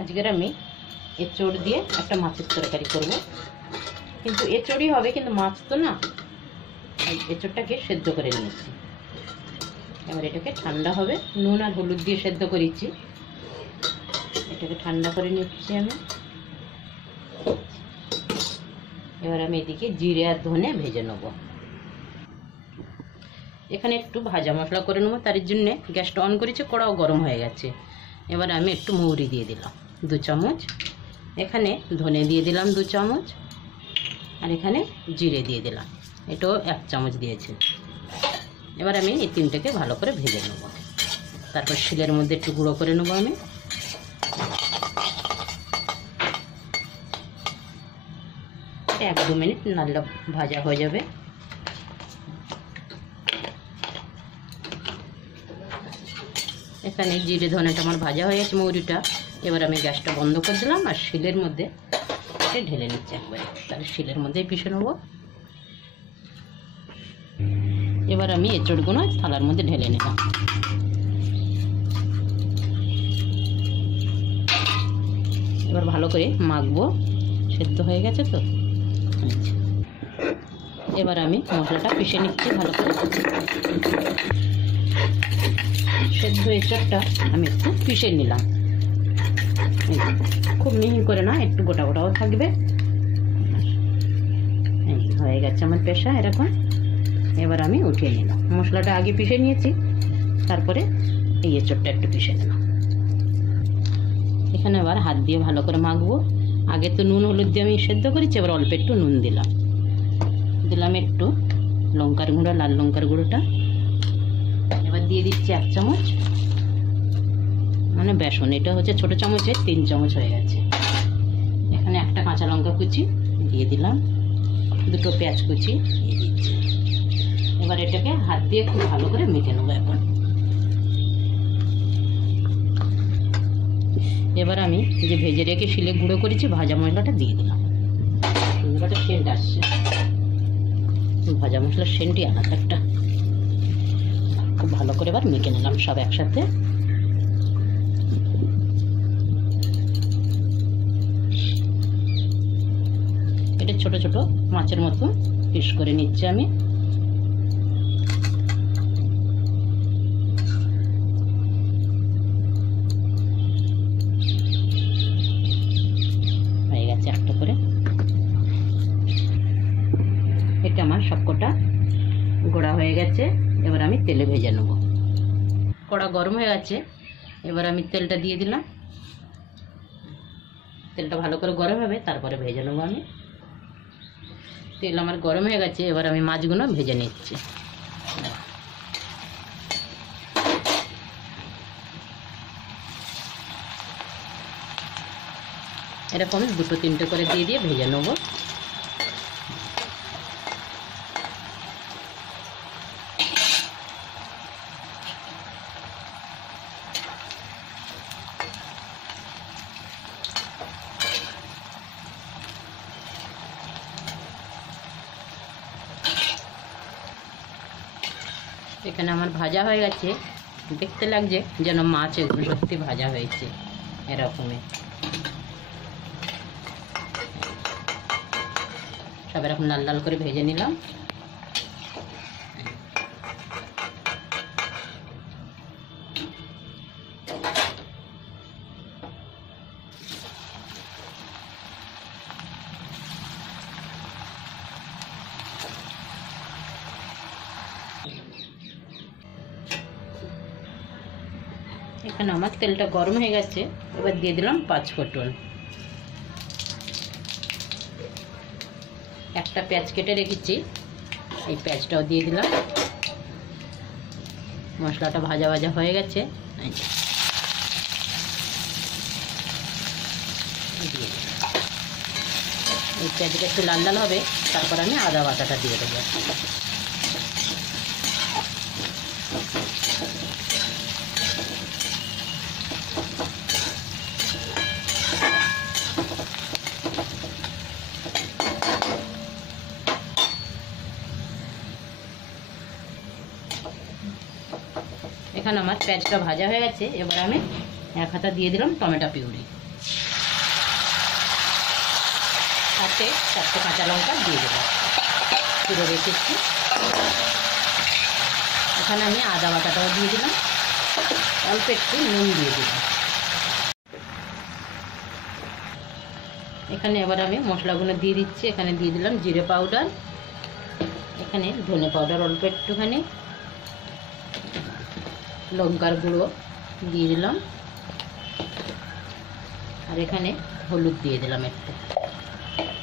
আজকের আমি এঁচড় দিয়ে একটা মাছের তরকারি করব, কিন্তু এঁচড়ই হবে, কিন্তু মাছ তো না। এঁচড়টাকে সেদ্ধ করে নিয়েছি, এবার এটাকে ঠান্ডা হবে। নুন আর হলুদ দিয়ে সেদ্ধ করেছি, এটাকে ঠান্ডা করে নিচ্ছি আমি। এবার আমি এদিকে জিরে আর ধনে ভেজে নেব। এখানে একটু ভাজা মশলা করে নেবো, তার জন্য গ্যাসটা অন করেছি, কড়াও গরম হয়ে গেছে। এবার আমি একটু মৌরি দিয়ে দিলাম 2 চামচ, এখানে ধনে দিয়ে দিলাম 2 চামচ, আর এখানে জিরে দিয়ে দিলাম, এটাও 1 চামচ দিয়েছি। এবার আমি এই তিনটাকে ভালো করে ভেজে নেব। তারপর শিলের মধ্যে একটু গুঁড়ো করে নেবো আমি। এক দু মিনিট নাড়লে ভাজা হয়ে যাবে। এখানে জিরে ধনেটা আমার ভাজা হয়ে গেছে, মৌরিটা। এবার আমি গ্যাসটা বন্ধ করে দিলাম আর শিলের মধ্যে ঢেলে নিচ্ছি একবারে, তাহলে শিলের মধ্যেই পিষে নেবো। এবার আমি এঁচড়গুলো থালার মধ্যে ঢেলে নিলাম। এবার ভালো করে মাখবো, সেদ্ধ হয়ে গেছে তো। এবার আমি মশলাটা পিষে নিচ্ছি ভালো করে। সেদ্ধ এঁচড়টা আমি একটু পিষে নিলাম, খুব মিহি করে না, একটু গোটা গোটাও থাকবে। হয়ে গেছে আমার পেশা এরকম। এবার আমি উঠিয়ে নিলাম। মশলাটা আগে পিষে নিয়েছি, তারপরে এই এঁচড়টা একটু পিষে নিলাম। এখানে আবার হাত দিয়ে ভালো করে মাখবো। আগে তো নুন হলুদ দিয়ে আমি সেদ্ধ করেছি, এবার অল্প একটু নুন দিলাম, একটু লঙ্কার গুঁড়ো, লাল লঙ্কার গুঁড়োটা। এবার দিয়ে দিচ্ছি 1 চামচ, মানে বেসন। এটা হচ্ছে ছোটো চামচে 3 চামচ হয়ে গেছে। এখানে একটা কাঁচা লঙ্কা কুচি দিয়ে দিলাম, 2টো পেঁয়াজ কুচি দিয়ে দিচ্ছি। এবার এটাকে হাত দিয়ে খুব ভালো করে মেখে নেবো এখন। এবার আমি যে ভেজে রেখে শিলে গুঁড়ো করেছি ভাজা মশলাটা দিয়ে দিলাম। মশলাটা সেন্ট আসছে, ভাজা মশলার সেন্টই আলাদা একটা। খুব ভালো করে এবার মেখে নিলাম সব একসাথে। এটা ছোট ছোট মাছের মতো পিস করে নিচ্ছি আমি। হয়ে গেছে একটা করে। এটা আমার সবকটা গোড়া হয়ে গেছে। এবার আমি তেলে ভেজে নেব। কড়া গরম হয়ে গেছে, এবার আমি তেলটা দিয়ে দিলাম। তেলটা ভালো করে গরম হবে, তারপরে ভেজে নেবো আমি। তেল আমার গরম হয়ে গেছে, এবার আমি মাছগুলো ভেজে নিচ্ছি। এরকম 2-3টে করে দিয়ে দিয়ে ভেজে নেবো। এখানে আমার ভাজা হয়ে গেছে, দেখতে লাগছে যেন মাছ এগুলো সত্যি ভাজা হয়েছে এরকমই। সব এরকম লাল লাল করে ভেজে নিলাম। এখানে আমার তেলটা গরম হয়ে গেছে, এবার দিয়ে দিলাম 5 ফোড়ন। একটা পেঁয়াজ কেটে রেখেছি, এই পেঁয়াজটাও দিয়ে দিলাম। মশলাটা ভাজা ভাজা হয়ে গেছে, এই পেঁয়াজটা একটু লাল লাল হবে, তারপর আমি আদা বাটাটা দিয়ে দেবো। এখানে আমার পেঁয়াজটা ভাজা হয়ে গেছে। এবার আমি 1 হাতা দিয়ে দিলাম টমেটো পিউরি, সাথে 4টে কাঁচা লঙ্কা দিয়ে দিলাম, পুরো রেখেছি। এখানে আমি আদা বাটাটাও দিয়ে দিলাম, অল্প একটু নুন দিয়ে দিলাম। এখানে এবার আমি মশলাগুলো দিয়ে দিচ্ছি। এখানে দিয়ে দিলাম জিরে পাউডার, এখানে ধনে পাউডার অল্প একটুখানি, লঙ্কার গুঁড়ো দিয়ে দিলাম, আর এখানে হলুদ দিয়ে দিলাম একটু,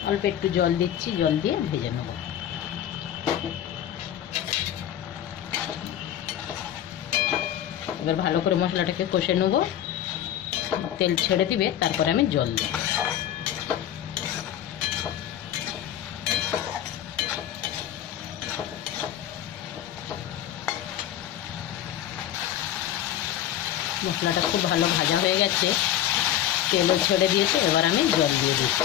অল্প একটু জল দিচ্ছি, জল দিয়ে ভেজে নেব। এবার ভালো করে মশলাটাকে কষে নেব, তেল ছেড়ে দিবে, তারপরে আমি জল দেব। মশলাটা খুব ভালো ভাজা হয়ে গেছে, তেলও ছেড়ে দিয়েছে। এবার আমি জল দিয়ে দিচ্ছি।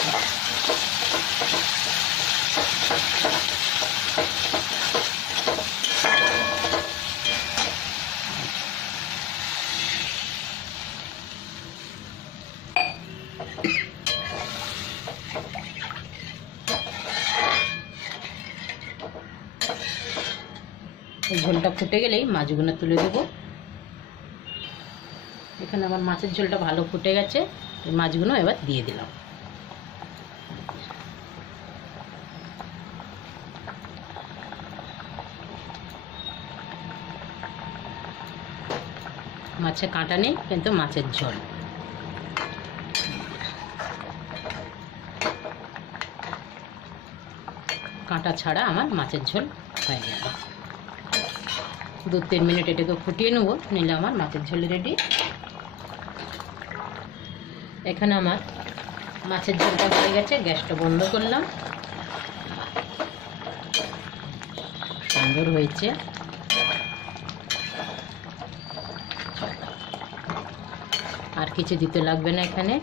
এই ঝোলটা ফুটে গেলেই মাছগুলো তুলে দেব। এখানে আমার মাছের ঝোলটা ভালো ফুটে গেছে, এই মাছগুলো এবার দিয়ে দিলাম। মাছে কাঁটা নেই, কিন্তু মাছের ঝোল। কাঁটা ছাড়া আমার মাছের ঝোল হয়ে গেল। 2-3 মিনিট এটাকে ফুটিয়ে নেব, নিলে আমার মাছের ঝোল রেডি। এখানে আমার মাছের ঝোলটা হয়ে গেছে, গ্যাসটা বন্ধ করলাম। সুন্দর হয়েছে। আর কিছু দিতে লাগবে না এখানে।